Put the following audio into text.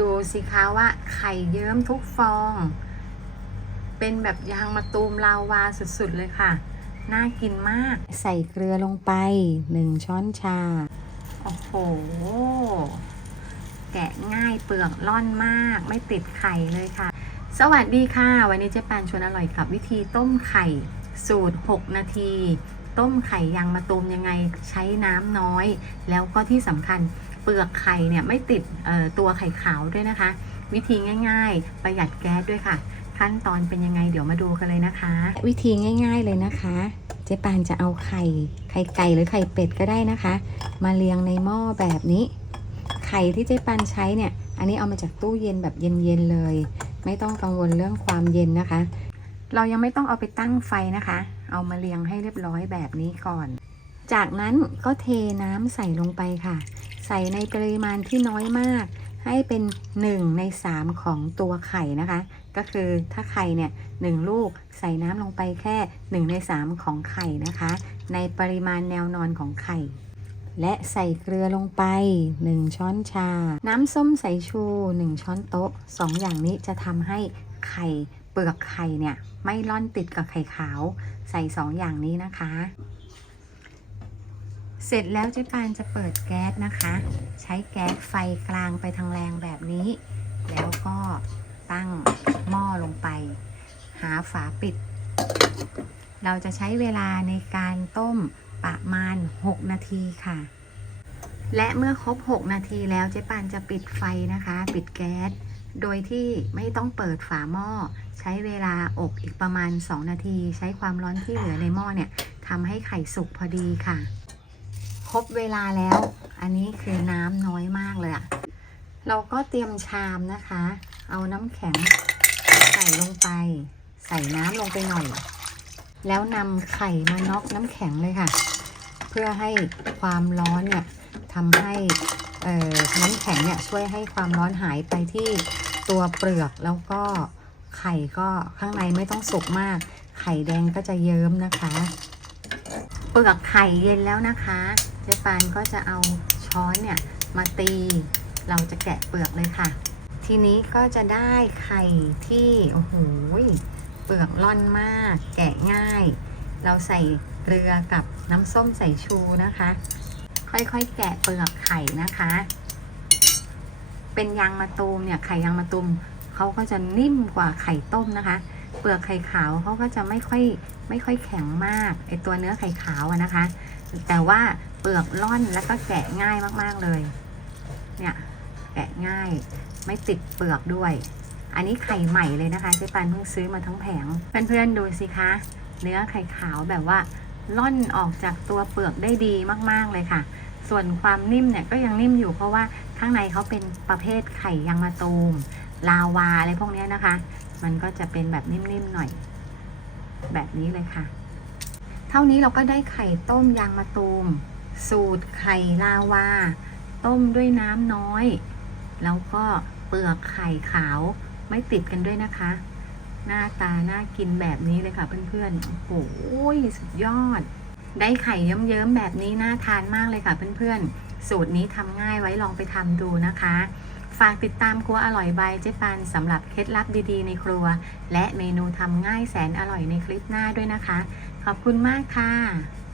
ดูสิคะว่าไข่เยิ้มทุกฟอง เป็นแบบยางมะตูมลาวาสุดๆเลยค่ะ น่ากินมาก ใส่เกลือลงไป1ช้อนชา โอ้โห แกะง่ายเปลือกล่อนมาก ไม่ติดไข่เลยค่ะ สวัสดีค่ะ วันนี้เจ๊ปานชวนอร่อยกับวิธีต้มไข่สูตร 6 นาที ต้มไข่ยางมะตูมยังไงใช้น้ำน้อย แล้วก็ที่สำคัญ เปลือกไข่เนี่ยไม่ติดตัวไข่ขาวด้วยนะคะ วิธีง่าย ๆ ประหยัดแก๊สด้วยค่ะ ขั้นตอนเป็นยังไงเดี๋ยวมาดูกันเลยนะคะ วิธีง่าย ๆเลยนะคะ เจ๊ปานจะเอาไข่ไข่ไก่หรือไข่เป็ดก็ได้นะคะ มาเรียงในหม้อแบบนี้ ไข่ที่เจ๊ปานใช้เนี่ย อันนี้เอามาจากตู้เย็นแบบเย็นๆเลย ไม่ต้องกังวลเรื่องความเย็นนะคะ เรายังไม่ต้องเอาไปตั้งไฟนะคะ เอามาเรียงให้เรียบร้อยแบบนี้ก่อนจากนั้นก็เทน้ำใส่ลงไปค่ะ ใส่ในปริมาณที่น้อยมาก ให้เป็น 1 ใน 3 ของตัวไข่นะคะ ก็คือถ้าไข่เนี่ยหลูกใส่น้ำลงไปแค่ 1 ใน 3 ของไข่นะคะ ในปริมาณแนวนอนของไข่ และใส่เกลือลงไป 1 ช้อนชา น้ำส้มสายชู 1 ช้อนโต๊ะ 2 อย่างนี้จะทำให้ไข่เปลือกไข่เนี่ยไม่ล่อนติดกับไข่ขาว ใส่ 2 อย่างนี้นะคะ เสร็จแล้วเจ๊ปานจะเปิดแก๊สนะคะ ใช้แก๊สไฟกลางไปทางแรงแบบนี้ แล้วก็ตั้งหม้อลงไป หาฝาปิด เราจะใช้เวลาในการต้มประมาณ 6 นาทีค่ะ และเมื่อครบ 6 นาทีแล้วเจ๊ปานจะปิดไฟนะคะ ปิดแก๊สโดยที่ไม่ต้องเปิดฝาหม้อ ใช้เวลาอบอีกประมาณ 2 นาที ใช้ความร้อนที่เหลือในหม้อเนี่ยทำให้ไข่สุกพอดีค่ะ ครบเวลาแล้ว อันนี้คือน้ำน้อยมากเลยอะเราก็เตรียมชามนะคะ เอาน้ำแข็งใส่ลงไป ใส่น้ำลงไปหน่อย แล้วนำไข่มาน็อกน้ำแข็งเลยค่ะ เพื่อให้ความร้อนเนี่ยทำให้น้ำแข็งเนี่ยช่วยให้ความร้อนหายไปที่ตัวเปลือกแล้วก็ไข่ก็ข้างในไม่ต้องสุกมาก ไข่แดงก็จะเยิ้มนะคะ เปลือกไข่เย็นแล้วนะคะ เจ๊ปานก็จะเอาช้อนเนี่ยมาตี เราจะแกะเปลือกเลยค่ะ ทีนี้ก็จะได้ไข่ที่โอ้โหเปลือกล่อนมาก แกะง่าย เราใส่เกลือกับน้ำส้มใสายชูนะคะ ค่อยๆแกะเปลือกไข่นะคะ เป็นยางมะตูมเนี่ยไข่ยางมะตูมเขาก็จะนิ่มกว่าไข่ต้มนะคะ เปลือกไข่ขาวเขาก็จะไม่ค่อยไม่ค่อยแข็งมากไอตัวเนื้อไข่ขาวนะคะ แต่ว่าเปลือกล่อนแล้วก็แกะง่ายมากๆเลย เนี่ยแกะง่ายไม่ติดเปลือกด้วย อันนี้ไข่ใหม่เลยนะคะเจ๊ปานเพิ่งซื้อมาทั้งแผง เพื่อนๆดูสิคะ เนื้อไข่ขาวแบบว่าล่อนออกจากตัวเปลือกได้ดีมากๆเลยค่ะ ส่วนความนิ่มเนี่ยก็ยังนิ่มอยู่เพราะว่าข้างในเขาเป็นประเภทไข่ยางมะตูม ลาวาอะไรพวกนี้นะคะ มันก็จะเป็นแบบนิ่มๆหน่อย แบบนี้เลยค่ะ เท่านี้เราก็ได้ไข่ต้มยางมะตูม สูตรไข่ลาวา ต้มด้วยน้ำน้อย แล้วก็เปลือกไข่ขาวไม่ติดกันด้วยนะคะ หน้าตาน่ากินแบบนี้เลยค่ะเพื่อนๆ โอ้โหสุดยอด ได้ไข่เยิ้มๆแบบนี้น่าทานมากเลยค่ะเพื่อนๆ สูตรนี้ทำง่ายไว้ลองไปทำดูนะคะ ฝากติดตามครัวอร่อยบายเจ๊ปันสำหรับเคล็ดลับดีๆในครัว และเมนูทำง่ายแสนอร่อยในคลิปหน้าด้วยนะคะ ขอบคุณมากค่ะ